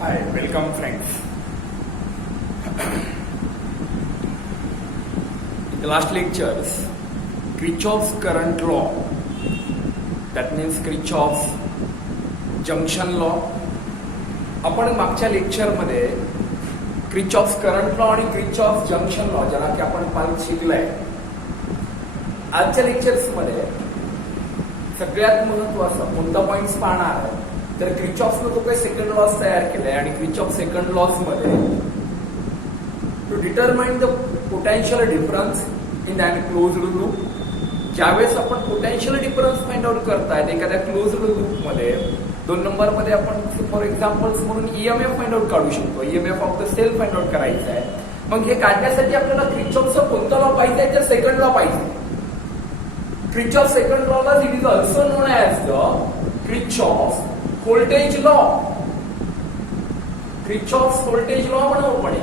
Hi, welcome friends. In the last lectures, Kirchhoff's current law, that means Kirchhoff's junction law. आपण मागच्या लेक्चरमध्ये Kirchhoff's current law आणि Kirchhoff's junction law ज्याला की आपण पाल शिकलाय. आजच्या लेक्चर्समध्ये सगळ्यात महत्वाचा कोणता पॉइंट्स पाहणार तर Kirchhoffने तो काही सेकंड लॉज तयार केलाय आणि Kirchhoff सेकंड लॉज मध्ये to determine the potential difference in an closed loop. ज्यावेळेस आपण पोटेन्शियल डिफरन्स फाइंड आउट करतायत एखाद्या क्लोज्ड लूप मध्ये 2 नंबर मध्ये आपण फॉर एक्झाम्पल्स म्हणून ईएमएफ फाइंड आउट काढू शकतो. EMF of the cell find out करायचं आहे. मग हे काढण्यासाठी आपल्याला Kirchhoffचा कोणता लॉ पाहिजे तर सेकंड लॉ पाहिजे. Kirchhoff सेकंड लॉला it is also known as the Kirchhoff's voltage law. Kirchhoff's voltage law म्हणू आपण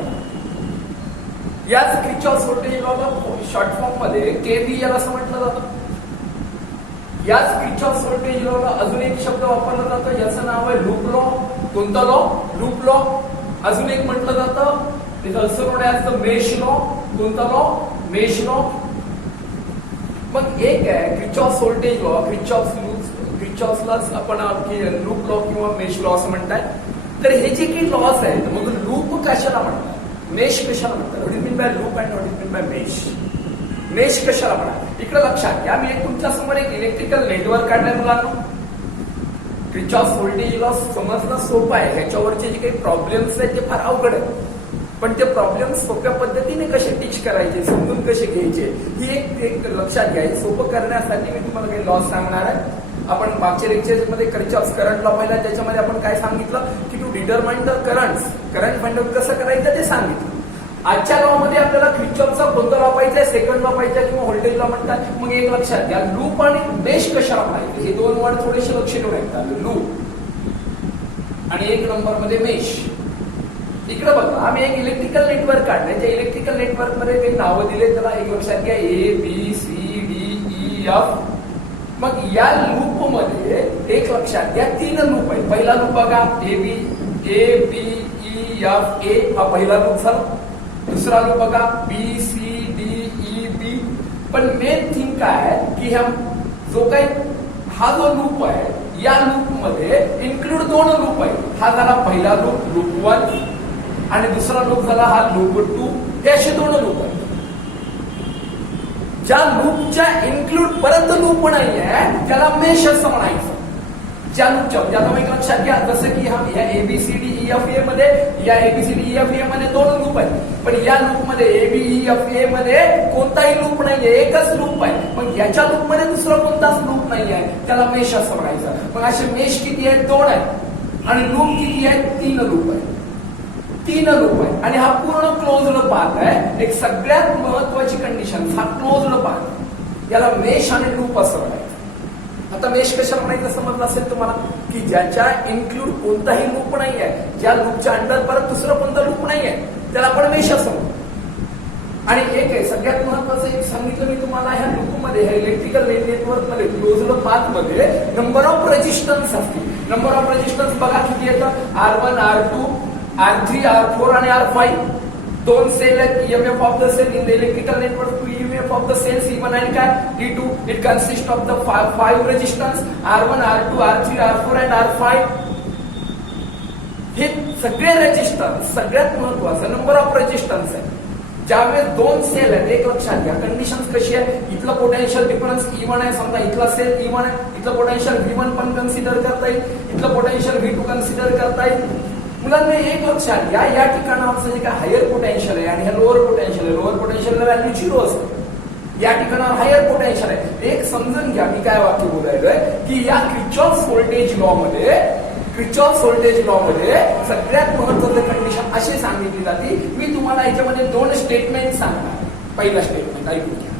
याच Kirchhoff's व्होल्टेज लॉला शॉर्ट फॉर्म मध्ये केव्हीएल असं म्हटलं जातं. याच Kirchhoff's व्होल्टेज लॉला अजून एक शब्द वापरला जातो याचं नाव आहे लूप लॉ. कोणता लॉ? Loop law. अजून एक म्हटलं जातं it is also known as the mesh law. कोणता लॉ? Mesh law. मग एक आहे Kirchhoff's व्होल्टेज लॉ. Kirchhoff'लाच आपण लूप लॉ किंवा मेश लॉ असं म्हणतात. तर हे जे काही लॉस आहेत मग लूप कशाला म्हणतात, मेश कशाला म्हणतात? What is mean by loop and what is mean by mesh. Mesh कशाला म्हणतात इकडे लक्षात घ्या. मी तुमच्या समोर एक इलेक्ट्रिकल नेटवर्क काढलंय मुलांना. Kirchhoff's व्होल्टेज लॉ समजणं सोपं आहे. ह्याच्यावरचे जे काही प्रॉब्लेम्स आहेत ते फार अवघड आहेत. पण ते प्रॉब्लेम सोप्या पद्धतीने कसे टीच करायचे, समजून कसे घ्यायचे ही एक लक्षात घ्या. सोपं करण्यासाठी मी तुम्हाला काही लॉस सांगणार आहे. आपण मागच्या लेक्चर्स मध्ये Kirchhoff's करंट लॉ पाहिला. त्याच्यामध्ये आपण काय सांगितलं की to determine the current find out कसं करायचं ते सांगितलं. आजच्या लॉ मध्ये आपल्याला Kirchhoffचा कोणता लॉ पाहिजे, सेकंड लॉ पाहिजे किंवा व्होल्टेज लॉ म्हणतात. मग एक लक्षात घ्या लूप आणि मेश कशाला पाहिजे हे दोन वर्ड थोडेसे लक्ष ठेवून ऐकतात. लूप आणि एक नंबर मध्ये मेश. इकडे बघा आम्ही एक इलेक्ट्रिकल नेटवर्क काढलंय. त्या इलेक्ट्रिकल नेटवर्क मध्ये काही नावं दिले त्याला एक लक्षात घ्या A B C D E F. मग या लूप मध्ये एक लक्षात घ्या 3 लूप आहेत. पहिला लूप बघा ए बी ई एफ ए हा पहिला लूप झाला. दुसरा लूप बघा B C D E B. पण मेन थिंग काय आहे की जो काही हा जो लूप आहे या लूप मध्ये इन्क्लूड 2 लूप आहेत. हा झाला पहिला लूप, लूप 1 आणि दुसरा लूप झाला हा लूप 2. हे असे 2 लूप आहेत. ज्या लूपच्या इन्क्लूड परत लूप नाहीये त्याला मेश असं म्हणायचं. ज्या लूपच्या म्हणजे आता एक लक्षात घ्या जसं की या ABCDEFA मध्ये या ABCDEFA मध्ये 2 लूप आहेत. पण या लूप मध्ये ABEFA मध्ये कोणताही लूप नाहीये, एकच लूप आहे. मग याच्या लूप मध्ये दुसरा कोणताच लूप नाहीये त्याला मेश असं म्हणायचं. मग असे मेश किती आहेत? 2 आहेत. आणि लूप किती आहेत? 3 लूप आहेत. 3 लूप आहे आणि हा पूर्ण क्लोज्ड पाथ आहे. एक सगळ्यात महत्वाची कंडिशन हा क्लोज्ड पाथ याला मेश आणि लूप असं म्हणायचं. आता मेश कशाला म्हणायचं समजलं असेल तुम्हाला की ज्याच्या इन्क्लूड कोणताही लूप नाही आहे, ज्या लूपच्या अंडर परत दुसरं कोणतं लूप नाही आहे त्याला आपण मेश असं म्हणतो. आणि एक आहे सगळ्यात महत्वाचं एक सांगितलं मी तुम्हाला ह्या लूप मध्ये ह्या इलेक्ट्रिकल नेटवर्क मध्ये क्लोज्ड पाथ मध्ये नंबर ऑफ रेजिस्टन्स असतील. नंबर ऑफ रेजिस्टन्स बघा किती येतं R1 R2 R3 R4 आणि R5. 2 सेल आहेत. EMF of the cell in the electrical network to EMF of the cell E1 आणि काय E2. It consist of the 5 resistance R1 R2 R3 R4 and R5. हे सगळे resistance सगळ्यात महत्वाचं number of resistance आहे. ज्यावेळेस 2 cell आहेत एक लक्षात घ्या कंडिशन कशी आहे. इथलं पोटेन्शियल डिफरन्स E1 आहे समजा इथला सेल E1 आहे. इथलं पोटेन्शियल V1 पण कन्सिडर करता येईल. इथलं पोटेन्शियल V2 कन्सिडर करता येईल. मुलांना एक लक्षात घ्या या ठिकाणावरचं जे काय हायर पोटेन्शियल आहे आणि हे लोअर पोटेन्शियल आहे. लोअर पोटेन्शियलला व्हॅल्यू 0 असते. या ठिकाणावर हायर पोटेन्शियल आहे. एक समजून घ्या मी काय वाक्य बोलायलोय की या Kirchhoff's व्होल्टेज लॉ मध्ये सगळ्यात महत्वाचं कंडिशन अशी सांगितली जाते. मी तुम्हाला याच्यामध्ये 2 स्टेटमेंट सांगणार. पहिला स्टेटमेंट ऐकून घ्या.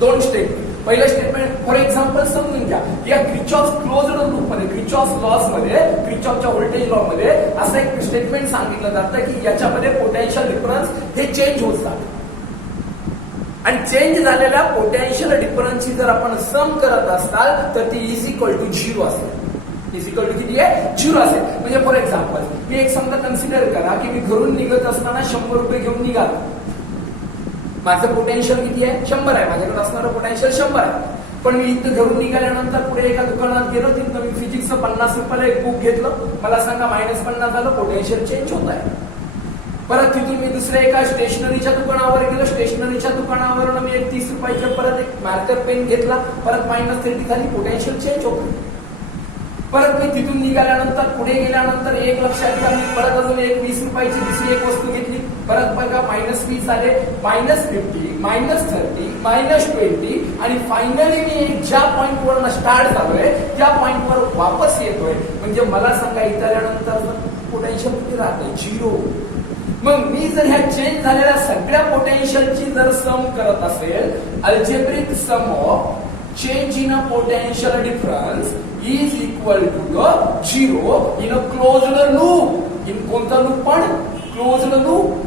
2 स्टेटमेंट. पहिलं स्टेटमेंट फॉर एक्झाम्पल समजून घ्या. या Kirchhoff's क्लोज्ड लूप मध्ये Kirchhoff's लॉस मध्ये Kirchhoffच्या व्होल्टेज लॉ मध्ये असं एक स्टेटमेंट सांगितलं जातं की याच्यामध्ये पोटेन्शियल डिफरन्स हे चेंज होत जातं. आणि चेंज झालेल्या पोटेन्शियल डिफरन्सची जर आपण सम करत असाल तर ती इज इक्वल टू 0 असेल. इज इक्वल टू किती आहे 0 असेल. म्हणजे फॉर एक्झाम्पल मी एक समजा कन्सिडर करा की मी घरून निघत असताना 100 रुपये घेऊन निघालो. माझं पोटेन्शियल किती आहे 100 आहे. माझ्याकडे असणारं पोटेन्शियल 100 आहे. पण मी इथं घरून निघाल्यानंतर पुढे एका दुकानात गेलो, तिथं मी फिजिक्सचं 50 रुपयाला एक बुक घेतलं. मला सांगा -50 झालं, पोटेन्शियल चेंज होत आहे. परत तिथून मी दुसऱ्या एका स्टेशनरीच्या दुकानावर गेलो. स्टेशनरीच्या दुकानावरून मी एक 30 रुपयाचं परत एक मार्कर पेन घेतला. परत -30 झाली, पोटेन्शियल चेंज होतं. परत मी तिथून निघाल्यानंतर पुढे गेल्यानंतर एक लक्षात घ्या, मी परत अजून एक 20 रुपयाची दुसरी एक वस्तू घेतली. परत बघा -20 आले, -50, -30, -20 आणि फायनली मी ज्या पॉइंटवर स्टार्ट झालोय त्या पॉइंटवर वापस येतोय. म्हणजे मला सांगा इथं आल्यानंतर पोटेन्शियल किती राहतंय 0. मग मी जर ह्या चेंज झालेल्या सगळ्या पोटेन्शियलची जर सम करत असेल, algebraic sum of change in a potential difference is equal to the 0 in a closed loop. In कोणता लूप पण closed loop.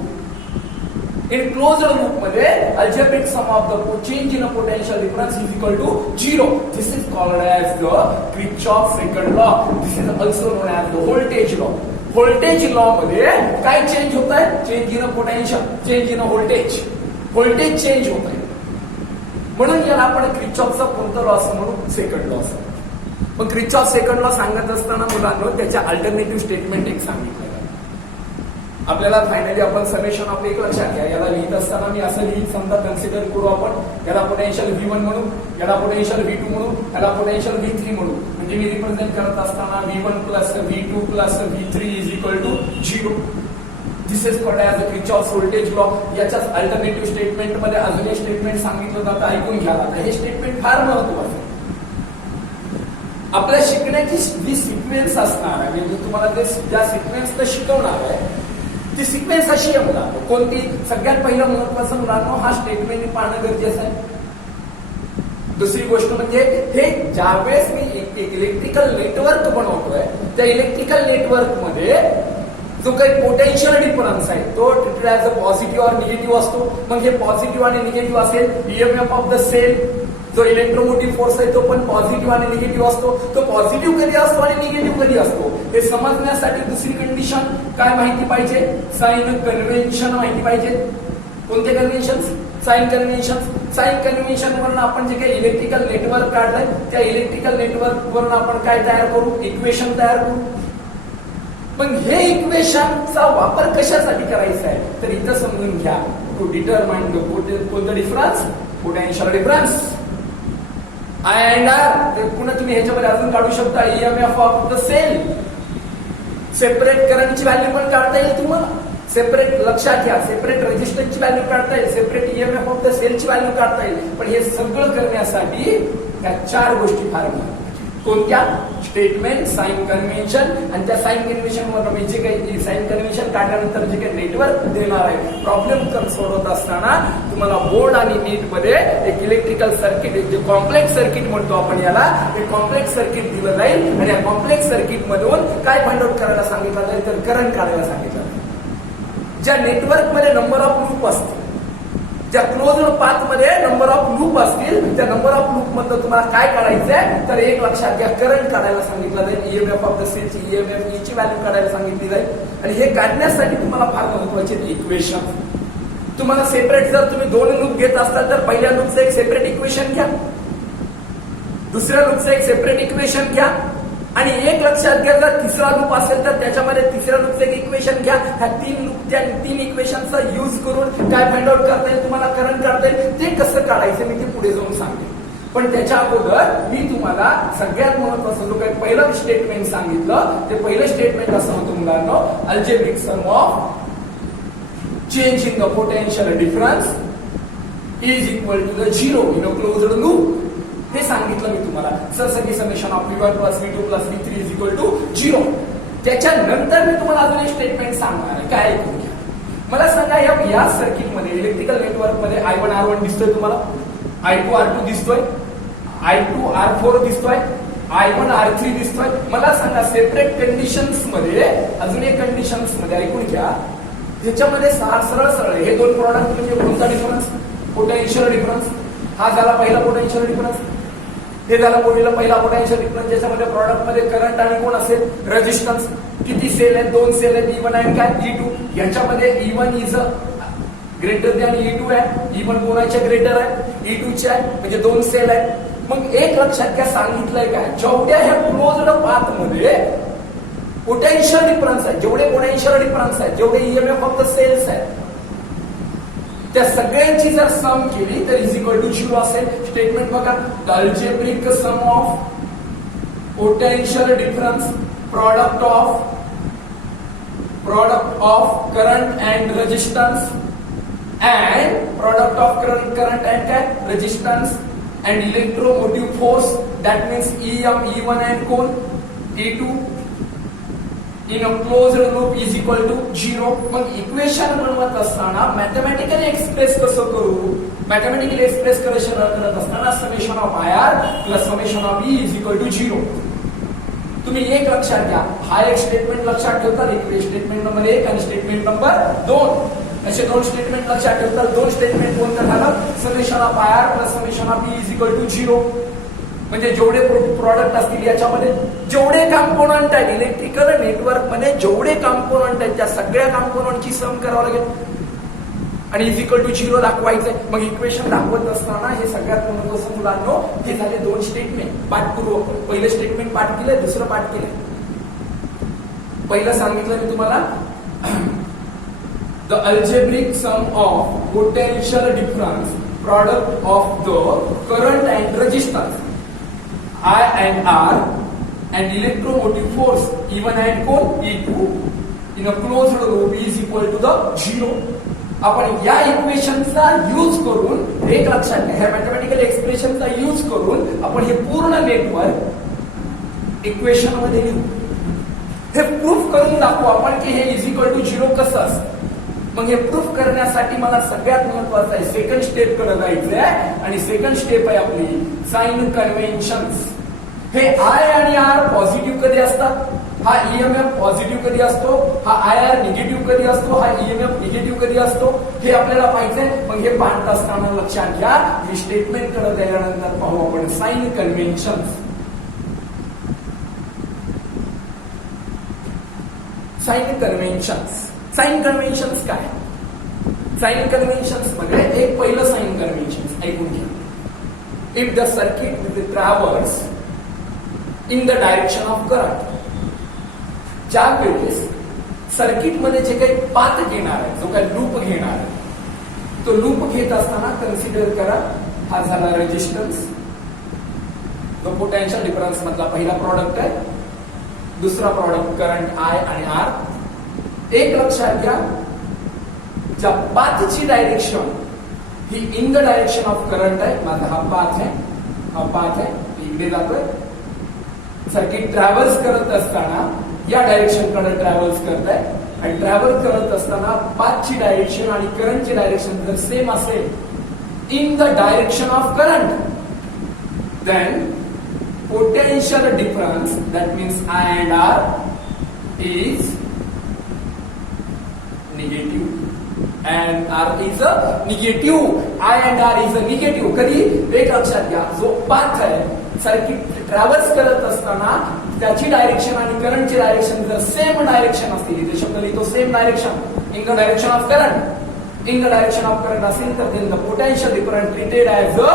In closed loop मध्ये algebraic sum of the change in a potential difference is equal to 0. This is called as the Kirchhoff's second law. This is also known as the voltage law. Voltage law मध्ये काय change होत आहे? Change in a potential, change in a voltage. Voltage change होत आहे. म्हणून याला आपण क्रिचॉफचा कोणता लॉ असं म्हणून सेकंड लॉ असं. मग क्रिचॉफ सेकंड लॉ सांगत असताना मुलांनो त्याच्या अल्टरनेटिव्ह स्टेटमेंट एक सांगितलं. आपल्याला फायनली आपण समेशन ऑफ एक लक्षात घ्या. याला लिहित असताना मी असं लिहित समजा कन्सिडर करू आपण. याला पोटेन्शियल V1 म्हणू, याला पोटेन्शियल V2 म्हणू, याला पोटेन्शियल V3 म्हणू. म्हणजे मी रिप्रेझेंट करत असताना V1 plus V2 plus V3 is equal to 0. This is called as a Kirchhoff's voltage law. याच्याच अल्टरनेटिव्ह स्टेटमेंट मध्ये अजून एक स्टेटमेंट सांगितलं जातं, ऐकून घ्या. हे स्टेटमेंट फार महत्वाचं आहे. आपल्या शिकण्याची जी सिक्वेन्स असणार आहे, म्हणजे तुम्हाला ते ज्या सिक्वेन्सनं शिकवणार आहे ती सिक्वेन्स अशी आहे मुलांनो. कोणती? सगळ्यात पहिलं महत्वाचं मुलांनो हा स्टेटमेंट पाहणं गरजेचं आहे. दुसरी गोष्ट म्हणजे हे ज्यावेळेस मी एक इलेक्ट्रिकल नेटवर्क बनवतोय त्या इलेक्ट्रिकल नेटवर्क मध्ये जो काही पोटेन्शियल डिफरन्स आहे तो ट्रीटेड ॲज अ पॉझिटिव्ह और निगेटिव्ह असतो. मग हे पॉझिटिव्ह आणि निगेटिव्ह असेल. ईएमएफ ऑफ द सेल जो इलेक्ट्रोमोटिव्ह फोर्स आहे तो पण पॉझिटिव्ह आणि निगेटिव्ह असतो. तो पॉझिटिव्ह कधी असतो आणि निगेटिव्ह कधी असतो हे समजण्यासाठी दुसरी कंडिशन काय माहिती पाहिजे? साइन कन्व्हेन्शन माहिती पाहिजे. कोणते convention? Sign convention. Sign convention वरून आपण जे काही इलेक्ट्रिकल नेटवर्क काढलंय त्या इलेक्ट्रिकल नेटवर्क वरून आपण काय तयार करू? इक्वेशन तयार करू. पण हे इक्वेशनचा वापर कशासाठी करायचा आहे तर इथं समजून घ्या. टू डिटरमाइन द कोणतं difference? Potential difference. I and R पुन्हा तुम्ही ह्याच्यामध्ये अजून काढू शकता. EMF of the cell. Separate करंटची व्हॅल्यू पण काढता येईल तुम्हाला. सेपरेट लक्षात घ्या, सेपरेट रेजिस्टन्सची व्हॅल्यू काढता येईल, सेपरेट ईएमएफ ऑफ द सेलची व्हॅल्यू काढता येईल. पण हे सगळं करण्यासाठी त्या 4 गोष्टी फार महत्त्वाच्या. कोणत्या? स्टेटमेंट, साइन कन्व्हेन्शन आणि त्या साइन कन्व्हेन्शन वर मी जे काही साइन कन्व्हेन्शन काढल्यानंतर जे काही नेटवर्क देणार आहे प्रॉब्लेम सोडवत असताना तुम्हाला बोर्ड आणि नीट मध्ये एक इलेक्ट्रिकल सर्किट, जे कॉम्प्लेक्स सर्किट म्हणतो आपण याला, एक कॉम्प्लेक्स सर्किट दिलं जाईल आणि या कॉम्प्लेक्स सर्किट मधून काय फाइंड आउट करायला सांगितलं जाईल तर करंट काढायला सांगितलं जाईल. ज्या नेटवर्क मध्ये नंबर ऑफ लूप असतील, ज्या क्लोज पाथ मध्ये नंबर ऑफ लूप असतील त्या नंबर ऑफ लूप मधलं तुम्हाला काय काढायचंय तर एक लक्षात घ्या, करंट काढायला सांगितलं जाईल. ईएमएफ ऑफ द सेलची ईएमएफ ची व्हॅल्यू काढायला सांगितली जाईल. आणि हे काढण्यासाठी तुम्हाला फार महत्वाचे इक्वेशन. तुम्हाला सेपरेट जर तुम्ही 2 लूप घेत असताल तर पहिल्या लूपचं एक सेपरेट इक्वेशन घ्या, दुसऱ्या लूपचं एक सेपरेट इक्वेशन घ्या आणि एक लक्षात घ्या जर तिसरा लूप असेल तर त्याच्यामध्ये तिसऱ्या लूपचं एक इक्वेशन घ्या. ह्या 3 इक्वेशनचा युज करून काय फाइंड आउट करता येईल तुम्हाला, करंट काढता येईल. ते कसं काढायचं मी ते पुढे जाऊन सांगेन. पण त्याच्या अगोदर मी तुम्हाला सगळ्यात महत्वाचं जो काही पहिलं स्टेटमेंट सांगितलं ते पहिलं स्टेटमेंट असं होतं मुलांनो, algebraic sum of change in the potential difference is equal to the 0 in a closed loop. ते सांगितलं मी तुम्हाला. सगळी summation of V1 plus V2 plus V3 is equal to 0. त्याच्यानंतर मी तुम्हाला अजून एक स्टेटमेंट सांगणार आहे. काय ऐकून घ्या. मला सांगा या सर्किटमध्ये इलेक्ट्रिकल नेटवर्क मध्ये I1 R1 दिसतोय तुम्हाला, I2 R2 दिसतोय, I2 R4 दिसतोय, I1 R3 दिसतोय. मला सांगा सेपरेट कंडिशन्स मध्ये अजून एक कंडिशन्स मध्ये ऐकून घ्या. ह्याच्यामध्ये सरळ हे 2 प्रॉडक्ट म्हणजे कोणता डिफरन्स? Potential difference. हा झाला पहिला पोटेन्शियल डिफरन्स. हे झालं मुलीला पहिला पोटेन्शियल डिफरन्स, ज्याच्यामध्ये प्रॉडक्ट मध्ये करंट आणि कोण असेल रेजिस्टन्स. किती सेल आहेत? 2 सेल आहेत, E1 आणि काय E2. याच्यामध्ये E1 is greater than E2 आहे. E1 कोणाच्या ग्रेटर आहे? E2 चे आहे, म्हणजे 2 सेल आहेत. मग एक लक्षात घ्या, सांगितलंय काय, जेवढ्या ह्या क्लोज्ड पाथ मध्ये पोटेन्शियल डिफरन्स आहे, जेवढे पोटेन्शियल डिफरन्स आहे, जेवढे ईएमएफ ऑफ द सेल्स आहेत, त्या सगळ्यांची जर सम केली तर इज इक्वल टू 0 असेल. स्टेटमेंट बघा, the algebraic sum of potential difference product of current and resistance and product of current and resistance and electromotive force, that means E1 and E2 in a closed loop is equal to 0. मग equation बनवत असताना mathematically express कसं करू? Mathematically express करत असताना summation of IR plus summation of E is equal to 0. तुम्ही एक लक्षात घ्या, हा एक स्टेटमेंट लक्षात ठेवता, स्टेटमेंट नंबर 1 आणि स्टेटमेंट नंबर 2 असे 2 स्टेटमेंट लक्षात ठेवतात. 2 स्टेटमेंट कोणतं झालं? Summation of IR plus summation of E is equal to 0. म्हणजे जेवढे प्रॉडक्ट असतील याच्यामध्ये जेवढे कॉम्पोनंट आहेत इलेक्ट्रिकल नेटवर्क मध्ये, जेवढे कॉम्पोनंट आहेत त्या सगळ्या कॉम्पोनंटची सम करावं लागेल आणि इज इक्वल टू 0 दाखवायचंय. मग इक्वेशन दाखवत असताना हे सगळ्यात महत्त्वाचं मुलांनो, हे झाले 2 स्टेटमेंट पाठपूर्वक. पहिलं स्टेटमेंट पाठ केलंय, दुसरं पाठ केलंय. पहिलं सांगितलं मी तुम्हाला, the algebraic sum of potential difference product of the current and resistance I and R and electromotive force E1 and E2 in a closed loop is equal to the 0. आपण या इक्वेशनचा यूज करून, एक लक्षात घ्या, ह्या मॅथमॅटिकल एक्सप्रेशनचा यूज करून आपण हे पूर्ण नेटवर्क इक्वेशन मध्ये लिहू. हे प्रूफ करून दाखवू आपण की हे इज इक्वल टू 0 कसं असतं. मग हे प्रूफ करण्यासाठी मला सगळ्यात महत्वाचं आहे सेकंड स्टेप कडे जायचं आहे, आणि सेकंड स्टेप आहे आपली साइन कन्व्हेन्शन्स. हे आय आणि आर पॉझिटिव्ह कधी असतात, हा ईएमएफ पॉझिटिव्ह कधी असतो, हा IR निगेटिव्ह कधी असतो, हा ईएमएफ निगेटिव्ह कधी असतो, हे आपल्याला पाहिजे. मग हे पाहत असताना लक्षात घ्या, मी स्टेटमेंट कडे गेल्यानंतर पाहू आपण sign conventions. Sign conventions, sign conventions काय? साइन कन्व्हेन्शन्स मध्ये एक पहिलं साइन कन्व्हेन्शन्स ऐकून घ्या. If the circuit with travels in the direction of current, ज्या वेळेस सर्किट मध्ये जे काही पाथ घेणार आहे, जो काही लूप घेणार आहे, तो लूप घेत असताना कन्सिडर करा, हा झाला रेजिस्टन्स, जो पोटेन्शियल डिफरन्स मधला पहिला प्रॉडक्ट आहे. दुसरा प्रॉडक्ट करंट I आणि R. एक लक्षात घ्या, ज्या पाथची direction he in the direction of current आहे, माझा हा पाथ आहे, हा पाथ आहे, इकडे जातोय. सर्किट ट्रॅव्हल्स करत असताना या डायरेक्शन कडे ट्रॅव्हल्स करत आहे, आणि ट्रॅव्हल करत असताना पाथची डायरेक्शन आणि करंटची डायरेक्शन जर सेम असेल in the direction of current, then potential difference, that means I and R is negative and R is a negative. I and R is a negative. कधी एक लक्षात घ्या, जो पाथ आहे सर्किट ट्रॅव्हल्स करत असताना त्याची डायरेक्शन आणि करंटची डायरेक्शन जर सेम डायरेक्शन असतील, इथे शब्द लिहितो same direction, in the direction of current, in the direction of current असेल तर then the potential difference treated as a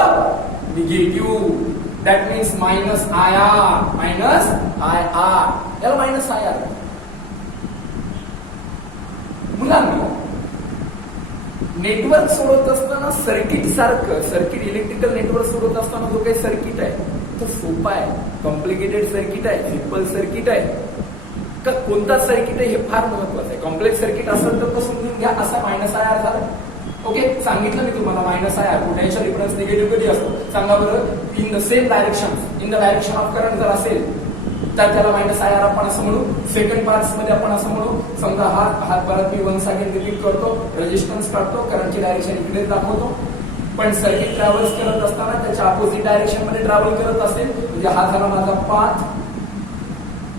negative. That means minus IR, minus IR. याला minus IR. मुलांना network सोडत असताना सर्किट सारखं, सर्किट इलेक्ट्रिकल नेटवर्क सोडत असताना जो काही सर्किट आहे तो सोपा आहे, कॉम्प्लिकेटेड सर्किट आहे, सिंपल सर्किट आहे का कोणता सर्किट आहे हे फार महत्वाचं आहे. कॉम्प्लेक्स सर्किट असेल तर तो समजून घ्या, असा मायनस IR झाला. ओके, सांगितलं मी तुम्हाला minus IR potential difference negative कधी असतो सांगा बरं. In the same direction, in the direction of current जर असेल तर त्याला मायनस IR आपण असं म्हणू. सेकंड पार्ट्स मध्ये आपण असं म्हणू, समजा हा परत मी 1 सेकंड रिपीट करतो, रेजिस्टन्स काढतो, करंटची डायरेक्शन इकडे दाखवतो, पण सर्किट ट्रॅव्हल्स करत असताना त्याच्या अपोजिट डायरेक्शन मध्ये ट्रॅव्हल करत असेल, म्हणजे हा झाला माझा पाथ.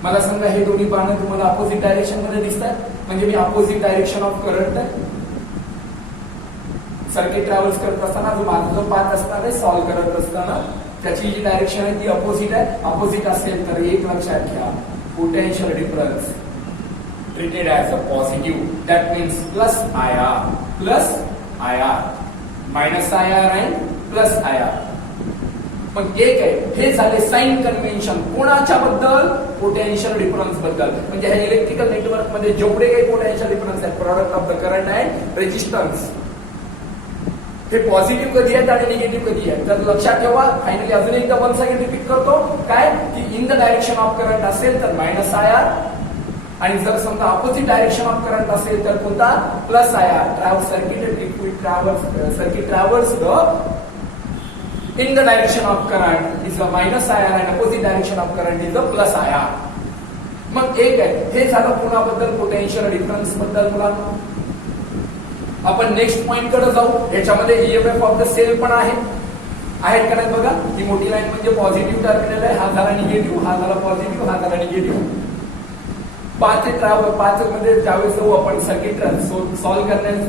मला समजा हे दोन्ही बाण तुम्हाला अपोजिट डायरेक्शन मध्ये दिसतात, म्हणजे मी अपोजिट डायरेक्शन ऑफ करंट आहे. सर्किट ट्रॅव्हल्स करत असताना जो माझा जो पाथ असणार आहे सॉल्व्ह करत असताना त्याची जी डायरेक्शन आहे ती अपोजिट आहे. अपोजिट असेल तर एक लक्षात घ्या, potential difference treated as a positive. That means plus I R minus I R and plus I R. मग एक आहे, हे झाले साइन कन्व्हेन्शन. कोणाच्या बद्दल? पोटेन्शियल डिफरन्स बद्दल. म्हणजे ह्या इलेक्ट्रिकल नेटवर्क मध्ये जेवढे काही पोटेन्शियल डिफरन्स आहेत, product of the current and resistance, हे पॉझिटिव्ह कधी आहेत आणि निगेटिव्ह कधी आहेत. तर लक्षात ठेवा. फायनली अजून एकदा वन सेकंड रिपीट करतो. काय की in the direction of current असेल तर मायनस आय आर, आणि जर समजा अपोजिट डायरेक्शन ऑफ करंट असेल तर कोणता? Plus I R. Circuit travels in the direction of current is a minus IR and opposite direction of current is a plus IR. मग एक आहे, हे झालं कोणाबद्दल? पोटेन्शियल डिफरन्स बद्दल. मुलांना आपण नेक्स्ट पॉइंट कडे जाऊ. याच्यामध्ये ईएमएफ ऑफ द सेल पण आहेत का नाही बघा. ही मोठी लाईन म्हणजे पॉझिटिव्ह टर्मिनल आहे, हा झाला निगेटिव्ह, हा झाला पॉझिटिव्ह, हा झाला निगेटिव्ह. पाच मध्ये ज्यावेळेस जाऊ आपण सर्किट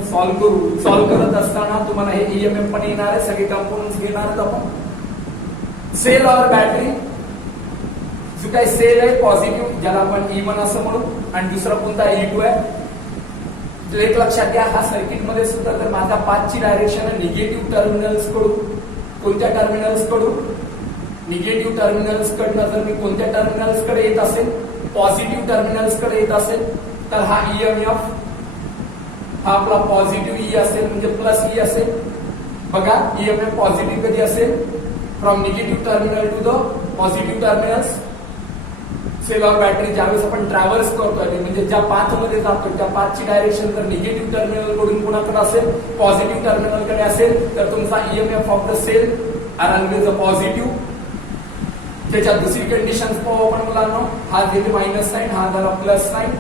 सॉल्व्ह करत असताना तुम्हाला हे ईएमएफ पण येणार आहे, सगळे कंपोनंट्स घेणार आहेत आपण. सेल और बॅटरी, जो काही सेल आहे पॉझिटिव्ह, ज्याला आपण E1 असं म्हणू, आणि दुसरा कोणता E2 आहे. एक लक्षात घ्या, हा सर्किट मध्ये सुद्धा जर माझा 5 ची डायरेक्शन आहे निगेटिव्ह टर्मिनल्स कडून. कोणत्या टर्मिनल्स कडून? निगेटिव्ह टर्मिनल्स कडनं जर मी कोणत्या टर्मिनल्स कडे येत असेल? पॉझिटिव्ह टर्मिनल्स कडे येत असेल तर हा ईएमएफ हा आपला पॉझिटिव्ह ई असेल, म्हणजे प्लस ई असेल. बघा ईएमएफ पॉझिटिव्ह कधी असेल? From negative terminal to the positive terminals. Cell और बॅटरी ज्यावेळेस आपण ट्रॅव्हल्स करतोय, म्हणजे ज्या पाथ मध्ये जातो त्या पाथची डायरेक्शन जर निगेटिव्ह टर्मिनल कडून कोणाकडे असेल? पॉझिटिव्ह टर्मिनल कडे असेल तर तुमचा EMF of the cell are always a positive. त्याच्यात दुसरी कंडिशन पाहू आपण मुलांना. हा दिली मायनस साइन, हा झाला प्लस साइन.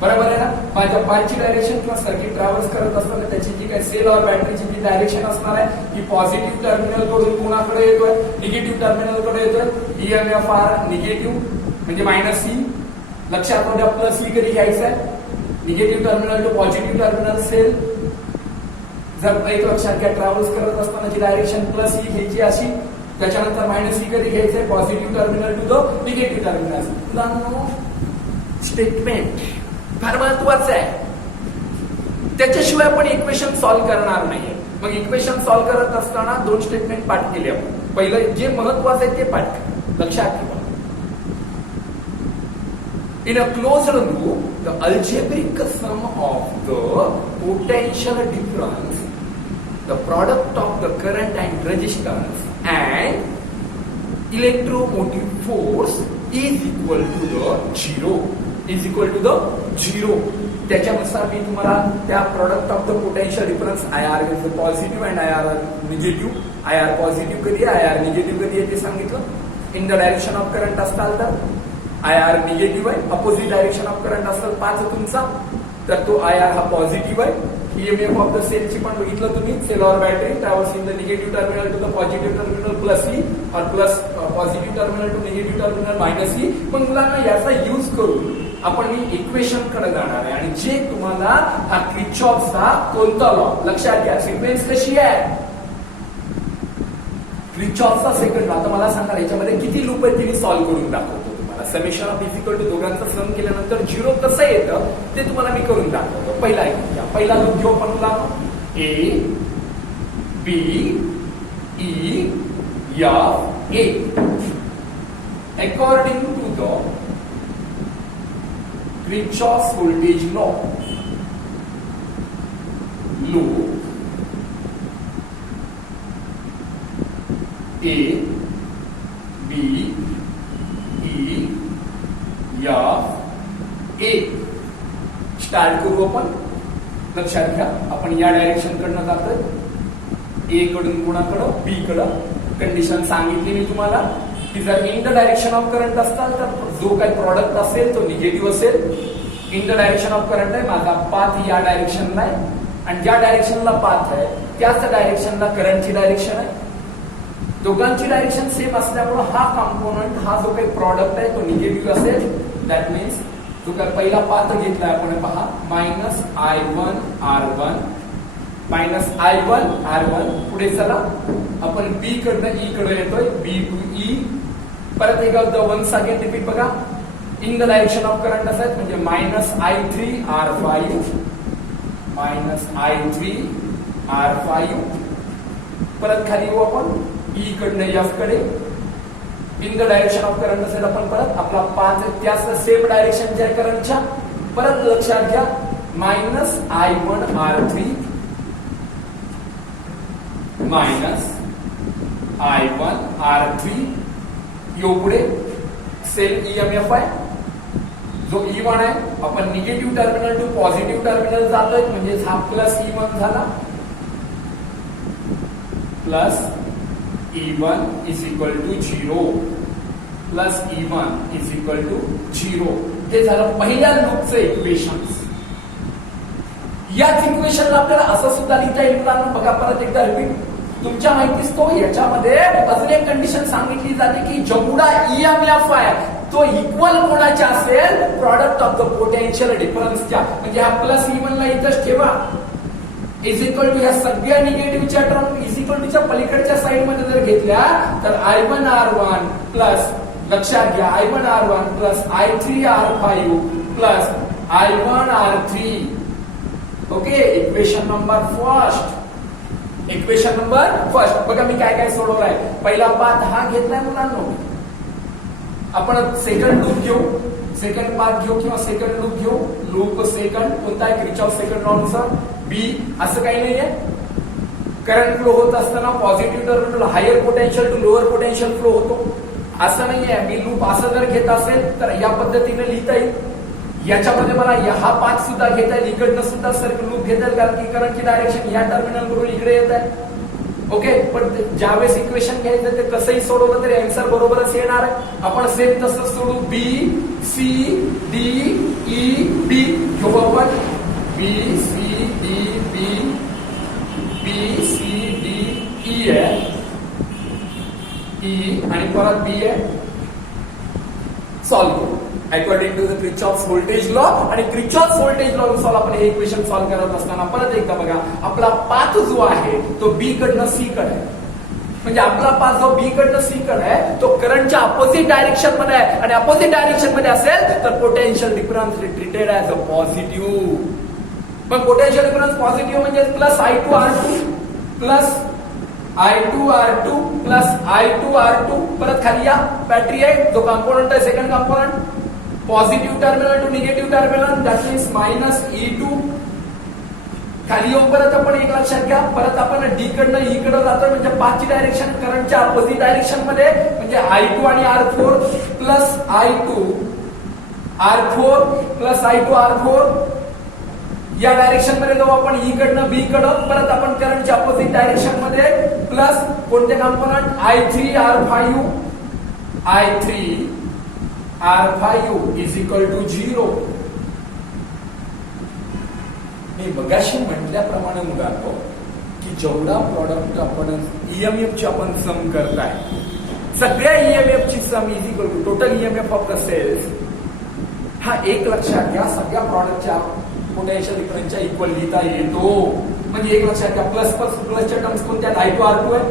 बरोबर आहे ना. माझ्या पाचची डायरेक्शन किंवा सर्किट ट्रॅव्हल्स करत असताना त्याची जी काही सेल और बॅटरीची जी डायरेक्शन असणार आहे ती पॉझिटिव्ह टर्मिनल कडून कोणाकडे येतोय? निगेटिव्ह टर्मिनल कडे येतोय. ईएमएफ आर निगेटिव्ह म्हणजे मायनस ई. लक्षात द्या, प्लस ई कधी घ्यायचं आहे? Negative terminal to positive terminal cell. जर एक लक्षात घ्या, ट्रॅव्हल्स करत असताना जी डायरेक्शन प्लस ई घ्यायची अशी, त्याच्यानंतर मायनस ई कधी घ्यायचंय? Positive terminal to the negative terminal. मुलांनो स्टेटमेंट फार महत्वाचं आहे, त्याच्याशिवाय आपण इक्वेशन सॉल्व्ह करणार नाही. मग इक्वेशन सॉल्व्ह करत असताना दोन स्टेटमेंट पाठ केले आपण. पहिलं जे महत्वाचं आहे ते पाठ करा. लक्षात ठेवा, in a closed loop the algebraic sum of the potential difference, the product of the current and resistance and electromotive force is equal to the zero. Is equal to the zero. त्याच्यानुसार मी तुम्हाला त्या product of the potential difference IR is positive and IR negative. IR positive कधी आहे, IR negative कधी आहे ते सांगितलं. In the direction of current असताल तर IR निगेटिव्ह आहे. अपोजिट डायरेक्शन ऑफ करंट असेल पाथ तुमचा तर तो IR हा पॉझिटिव्ह आहे. ईएमएफ ऑफ द सेलची पण बघितलं तुम्ही. सेल और battery travels in the negative terminal to the positive terminal plus E और plus positive terminal to negative terminal minus E. पण मुलांना याचा यूज करून आपण मी इक्वेशन कडे जाणार आहे आणि जे तुम्हाला हा क्रिचॉफचा कोणता लॉ लक्षात घ्या. सिक्वेन्स कशी आहे? क्रिचॉफचा सेकंड लॉ. आता मला सांगा याच्यामध्ये किती लूप आहेत ते सॉल्व्ह करून दाखवतो तुम्हाला. समेशन ऑफ इक्वल टू दोघांचा सम केल्यानंतर झिरो कसं येतं ते तुम्हाला मी करून दाखवतो. पहिला लूप घेऊ आपण मुलांना. A B E F A. According to the Kirchhoff's voltage law, loop A, B, E, F, A. Start करू आपण. लक्षात घ्या, आपण या डायरेक्शन कडनं जातोय. ए कडून कोणाकडं? बी कडं. कंडिशन सांगितली मी तुम्हाला की जर in the direction of current असताल तर जो काही प्रॉडक्ट असेल तो निगेटिव्ह असेल. In the direction of current आहे, माझा पाथ या डायरेक्शनला आहे आणि ज्या डायरेक्शनला पाथ आहे त्याच डायरेक्शनला करंटची डायरेक्शन आहे. दोघांची डायरेक्शन सेम असल्यामुळे हा कॉम्पोनंट हा जो काही प्रॉडक्ट आहे तो निगेटिव्ह असेल. दॅट मीन्स जो काही पहिला पाथ घेतलाय आपण पहा, -I1 R1 minus I1 R1. पुढे चला आपण बी कडनं ई कडे येतोय, बी टू ई. परत एकदा 1 सेकंड रिपीट बघा. In the direction of current असेल म्हणजे minus I3 R5, minus I3 R5. परत खाली येऊ आपण ई कडनं एफ कडे. In the direction of current असेल आपण परत आपला पाथ त्याच सेम डायरेक्शनच्या करंटच्या. परत लक्षात घ्या minus I1 R3 minus I1 R3. यो पुढे सेम ईएमएफ आहे. जो E1 आहे आपण negative terminal to positive terminal जातोय म्हणजे हा प्लस E1 झाला. Plus E1 is equal to 0. Plus E1 is equal to 0. हे झालं पहिल्या लूपचं इक्वेशन्स. याच इक्वेशनला आपल्याला असं सुद्धा लिहिता येईल मुलांना. बघा परत एकदा रिपीट. तुमच्या माहितीच तो याच्यामध्ये अजून एक कंडिशन सांगितली जाते की जेवढा ईएमएफ आहे तो इक्वल कोणाच्या असेल, प्रॉडक्ट ऑफ द पोटेन्शियल डिफरन्सच्या. म्हणजे हा प्लस E1 ला इथंच ठेवा. इज इक्वल टू ह्या सगळ्या निगेटिव्हच्या टर्म इज इक्वल टूच्या पलीकडच्या साइड मध्ये जर घेतल्या तर I1 R1 प्लस लक्षात घ्या I1 R1 plus I3 R5 plus I1 R3. Okay, equation number first. Equation number first बघा मी काय काय सोडवलंय. पहिला पाथ हा घेतलाय मुलांनो. आपण सेकंड लूप घेऊ, सेकंड पाथ घेऊ किंवा सेकंड लूप घेऊ. लूप सेकंड कोणता आहे, किर्चॉफ सेकंड लॉचा बी. असं काही नाहीये. करंट फ्लो होत असताना positive terminal higher potential to lower potential flow होतो. असं नाहीये. मी लूप असं जर घेत असेल तर या पद्धतीने लिहिता येईल. याच्यामध्ये मला हा पाथ सुद्धा घेता येईल, इकडनं सुद्धा सर्कल लूप घेता येईल कारण की करंटची डायरेक्शन या टर्मिनल वरून इकडे येत आहे. ओके, पण ज्यावेळेस इक्वेशन घ्यायचं ते कसंही सोडवलं तरी आन्सर बरोबरच येणार आहे. आपण सेम तसं सोडू. B C D E B घेऊ आपण. B C D B, B C D E आहे, ई आणि परत बी आहे. सॉल्व्ह करू according to the Kirchhoff's voltage law. आणि क्रिचॉफ्स व्होल्टेज लॉ नुसार आपण हे इक्वेशन सॉल्व्ह करत असताना परत एकदा बघा आपला पाथ जो आहे तो बी कडनं सी कडे आहे. म्हणजे आपला पाथ जो बी कडनं सी कडे आहे तो करंटच्या अपोजिट डायरेक्शन मध्ये आहे. आणि अपोजिट डायरेक्शन मध्ये असेल तर potential difference treated as a positive. पण पोटेन्शियल डिफरन्स पॉझिटिव्ह म्हणजे plus I2 R2 plus I2 R2 plus I2 R2. परत खाली या बॅटरी आहे जो कंपोनंट आहे second component. Positive terminal to negative terminal that means minus E2. खाली येऊन परत आपण एक लक्षात घ्या. परत आपण डी कडनं ई कडे जातोय म्हणजे पाथची डायरेक्शन करंटच्या अपोजिट डायरेक्शन मध्ये म्हणजे I2 आणि R4 plus I2 R4 plus I2 R4. या डायरेक्शन मध्ये जाऊ आपण ई कडनं बी कडं. परत आपण करंटच्या अपोजिट डायरेक्शन मध्ये प्लस कोणते component I3 R5, I3 R5 is equal to 0. मी मगाशी म्हटल्याप्रमाणे मुलांनो की जेवढा प्रॉडक्ट आपण ईएमएफ ची आपण सम करताय सगळ्या ईएमएफ ची sum is equal to total EMF of the cells. हा एक लक्षात घ्या सगळ्या प्रॉडक्टच्या पोटेन्शियल डिफरन्सच्या इक्वल लिहिता येतो. म्हणजे एक लक्षात घ्या प्लस प्लसच्या टर्म्स कोणत्या I2 R2 आहे,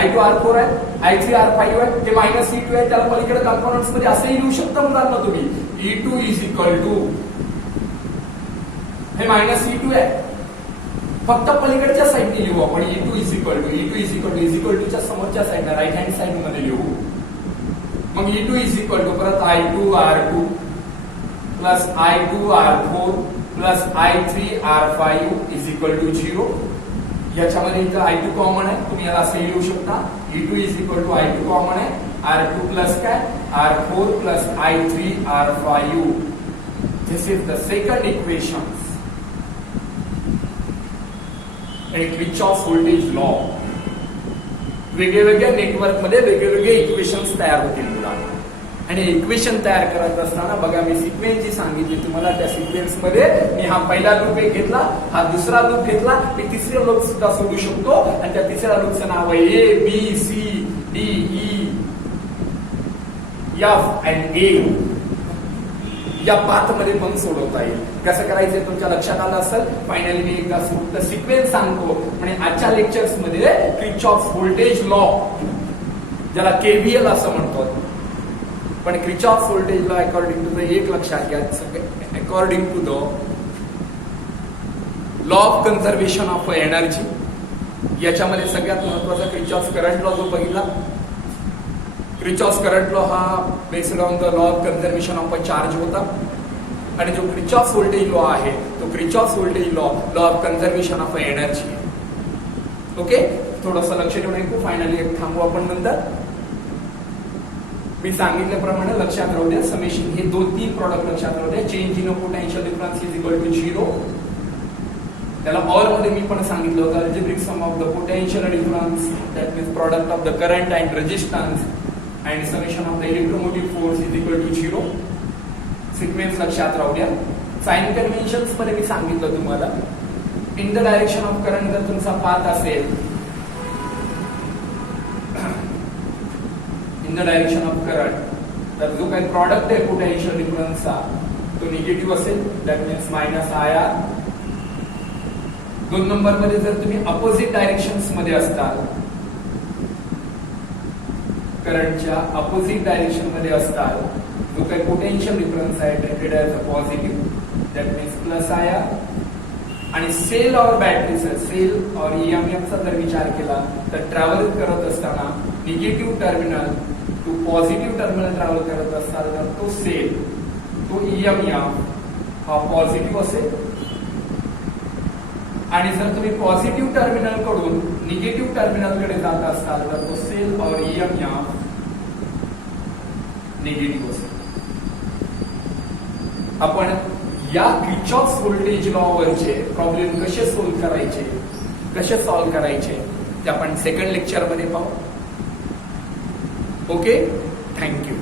I2 R4 आहे, I3 R5 आहे. ते मायनस E2 आहे त्याला पलीकडे कॉम्पोनंट्स मध्ये असंही लिहू शकता मुलांना तुम्ही. E2 इज इक्वल टू हे मायनस E2 आहे. फक्त पलीकडच्या साईडने लिहू आपण. E2 is equal to E2 is equal to is equal टूच्या समोरच्या साईडने राईट हँड साईड मध्ये लिहू. मग E2 इज इक्वल टू परत I2 R2 plus I2 R4 plus I3 R5 is equal to 0. याच्यामध्ये इथं I2 कॉमन आहे तुम्ही याला असे लिहू शकता. E2 is equal to I2 common आहे. R2 प्लस काय R4 plus I3 R5. This is the second equation. Kirchhoff's voltage law. वेगवेगळ्या नेटवर्क मध्ये वेगवेगळे इक्वेशन्स तयार होतील मुलांना. आणि इक्वेशन तयार करत असताना बघा मी सिक्वेन्स जी सांगितली तुम्हाला त्या सिक्वेन्स मध्ये मी हा पहिला लूप एक घेतला, हा दुसरा लूप घेतला, मी तिसरा लूप सुद्धा सोडू शकतो. आणि त्या तिसऱ्या लूपचं नाव आहे A B C D E F and A. या पाथ मध्ये पण सोडवता येईल. कसं करायचंय तुमच्या लक्षात आलं असेल. फायनली मी एकदा सिक्वेन्स सांगतो. म्हणजे आजच्या लेक्चर्स मध्ये क्रिचॉफ्स व्होल्टेज लॉ, ज्याला केव्हीएल असं म्हणतो, पण Kirchhoff's voltage law according to the एक लक्षात घ्या, according to the law of conservation of energy. याच्यामध्ये सगळ्यात महत्वाचा क्रिचॉफ्स करंट लॉ जो पहिला. क्रिचॉफ्स करंट लॉ हा based on the law of conservation of a charge होता. आणि जो क्रिचॉफ्स व्होल्टेज लॉ आहे तो Kirchhoff's voltage law of conservation of energy. Okay, थोडंसं लक्ष देऊन ऐकू. फायनली थांबू आपण नंतर. मी सांगितल्याप्रमाणे लक्षात राहू द्या, समेशन हे 2-3 प्रॉडक्ट लक्षात राहू द्या. Change in potential difference is equal to 0. त्याला ऑल मध्ये मी पण सांगितलं होतं algebraic sum of the potential difference, that means product of the current and resistance and summation of the electromotive force is equal to 0. Sequence लक्षात राहू द्या. Sign conventions मध्ये मी सांगितलं तुम्हाला, in the direction of current जर तुमचा path असेल, in the direction of current, तर जो काही प्रॉडक्ट आहे पोटेन्शियल डिफरन्सचा तो निगेटिव्ह असेल, that means minus IR. 2 number मध्ये जर तुम्ही अपोजिट डायरेक्शन्स मध्ये असताल, करंटच्या अपोजिट डायरेक्शन मध्ये असताल, जो काही पोटेन्शियल डिफरन्स आहे treated as a positive, that means plus IR. आणि सेल और बॅटरीचा, सेल और EMFचा जर विचार केला तर ट्रॅव्हल करत असताना negative terminal to positive terminal travel करत असाल तर तो सेल, तो EMF हा पॉझिटिव्ह असेल. आणि जर तुम्ही पॉझिटिव्ह टर्मिनल कडून निगेटिव्ह टर्मिनल कडे जात असाल तर तो सेल और EMF निगेटिव्ह असेल. आपण या क्रिचॉफ्स व्होल्टेज लॉ वरचे प्रॉब्लेम कसे सोल्व्ह करायचे, कसे सॉल्व्ह करायचे ते आपण सेकंड लेक्चर मध्ये पाहू. Okay, thank you.